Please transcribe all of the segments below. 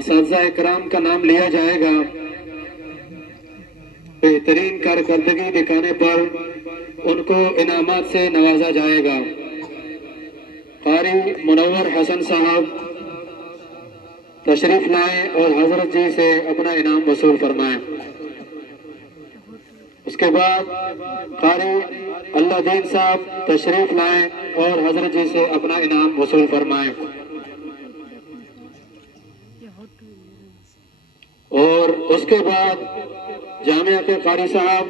اساتذہ کرام کا نام لیا جائے گا، بہترین کارکردگی دکھانے پر ان کو انعامات سے نوازا جائے گا۔ قاری منور حسن صاحب تشریف لائیں اور حضرت جی سے اپنا انعام وصول فرمائیں۔ اس کے بعد قاری اللہ دین صاحب تشریف لائیں اور حضرت جی سے اپنا انعام وصول فرمائیں۔ اور اس کے بعد جامعہ کے قاری صاحب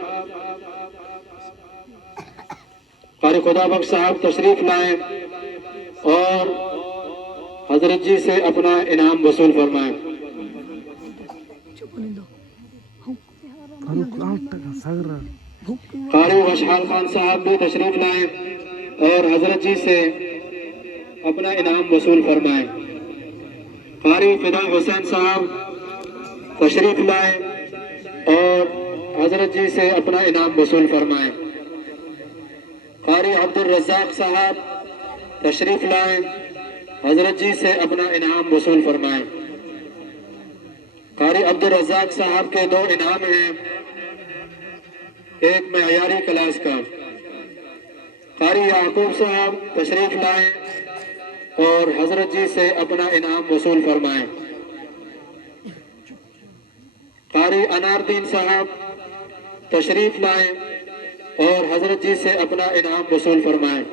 قاری خدا بخش صاحب تشریف لائیں اور حضرت جی سے اپنا انعام وصول فرمائیں۔ قاری وشحال خان صاحب بھی تشریف لائیں اور حضرت جی سے اپنا انعام وصول فرمائیں۔ قاری فدا حسین صاحب تشریف لائیں اور حضرت جی سے اپنا انعام وصول فرمائیں۔ قاری عبد الرزاق صاحب تشریف لائیں، حضرت جی سے اپنا انعام وصول فرمائیں۔ قاری عبد الرزاق صاحب کے 2 انعام ہیں، ایک معیاری کلاس کا۔ قاری یعقوب صاحب تشریف لائیں اور حضرت جی سے اپنا انعام وصول فرمائیں۔ قاری انار دین صاحب تشریف لائیں اور حضرت جی سے اپنا انعام وصول فرمائیں۔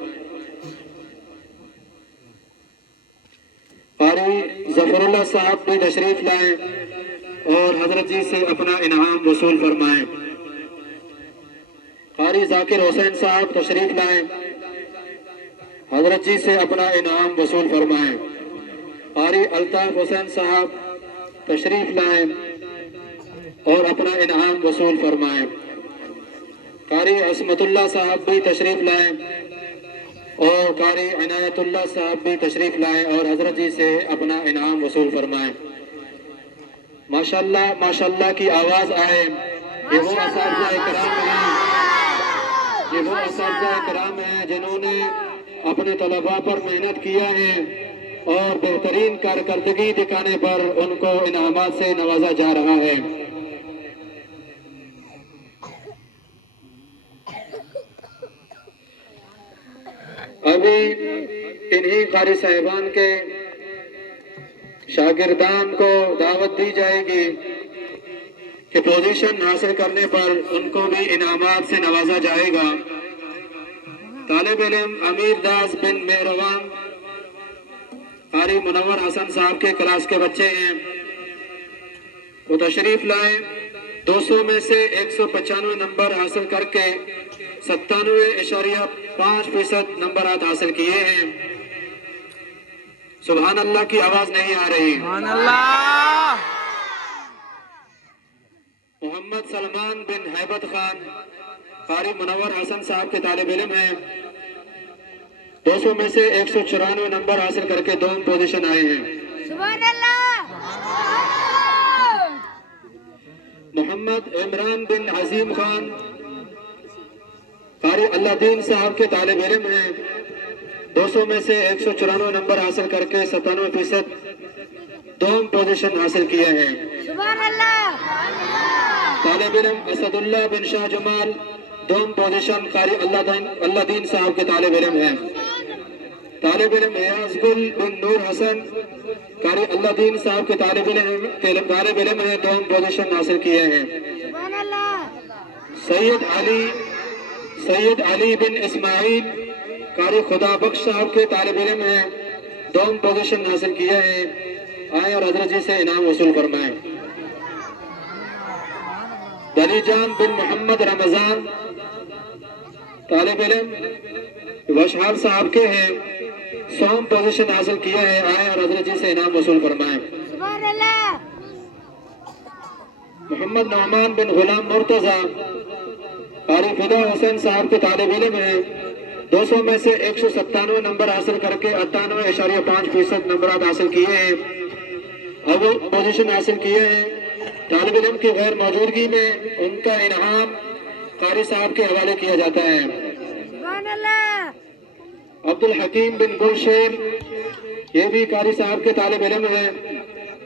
قاری ظفر اللہ صاحب بھی تشریف لائیں اور حضرت جی سے اپنا انعام وصول فرمائیں۔ قاری ذاکر حسین صاحب تشریف لائیں، حضرت جی سے اپنا انعام وصول فرمائیں۔ قاری الطاف حسین صاحب تشریف لائیں اور اپنا انعام وصول فرمائیں۔ قاری عصمت اللہ صاحب بھی تشریف لائیں اور قاری عنایت اللہ صاحب بھی تشریف لائیں اور حضرت جی سے اپنا انعام وصول فرمائیں۔ ماشاءاللہ ماشاءاللہ کی آواز آئے۔ یہ وہ اساتذہ کرام ہیں جنہوں نے اپنے طلباء پر محنت کیا ہے اور بہترین کارکردگی دکھانے پر ان کو انعامات سے نوازا جا رہا ہے۔ ابھی انہی قاری صاحبان کے شاگردان کو دعوت دی جائے گی کہ پوزیشن حاصل کرنے پر ان کو بھی انعامات سے نوازا جائے گا۔ طالب علم امیر داس بن مہروان قاری منور حسن صاحب کے کلاس کے بچے ہیں، وہ تشریف لائیں۔ 200 میں سے 195 نمبر حاصل کر کے 97.5% نمبرات حاصل کیے ہیں۔ سبحان اللہ کی آواز نہیں آ رہی۔ سبحان اللہ۔ محمد سلمان بن حیبت خان قاری منور حسن صاحب کے طالب علم ہیں، 200 میں سے 194 نمبر حاصل کر کے 2 پوزیشن آئے ہیں۔ سبحان اللہ۔ محمد عمران بن عظیم خان قاری اللہ دین صاحب کے طالب علم ہیں، 200 میں سے 194 نمبر حاصل کر کے 97% 2 پوزیشن حاصل کیے ہیں۔ سبحان اللہ۔ طالب علم اسد اللہ بن شاہ جمال 2 پوزیشن قاری اللہ دین صاحب کے طالب علم ہیں۔ طالب علم ریاض گل بن نور حسن قاری اللہ دین صاحب کے طالب علم ہیں، 2 پوزیشن حاصل کیے ہیں۔ سبحان اللہ۔ سید علی بن اسماعیل قاری خدا بخش صاحب کے طالب علم ہیں، 2 پوزیشن حاصل کیے ہیں۔ آئیں اور حضرت جی سے انعام وصول فرمائیں۔ دلی جان بن محمد رمضان طالب علم وشحال صاحب کے ہیں، 100 پوزیشن حاصل کیے ہیں۔ آئیں اور حضرت جی سے انعام وصول فرمائیں۔ سبحان اللہ۔ محمد نعمان بن غلام مرتضی قاری فدا حسین صاحب کے طالب علم ہیں، 200 میں سے 197 نمبر حاصل کر کے 98.5% نمبرات حاصل کیے ہیں، اول پوزیشن حاصل کیے ہیں۔ طالب علم کی غیر موجودگی میں ان کا انعام قاری صاحب کے حوالے کیا جاتا ہے۔ سبحان اللہ۔ عبد الحکیم بن گلشیر یہ بھی قاری صاحب کے طالب علم ہیں،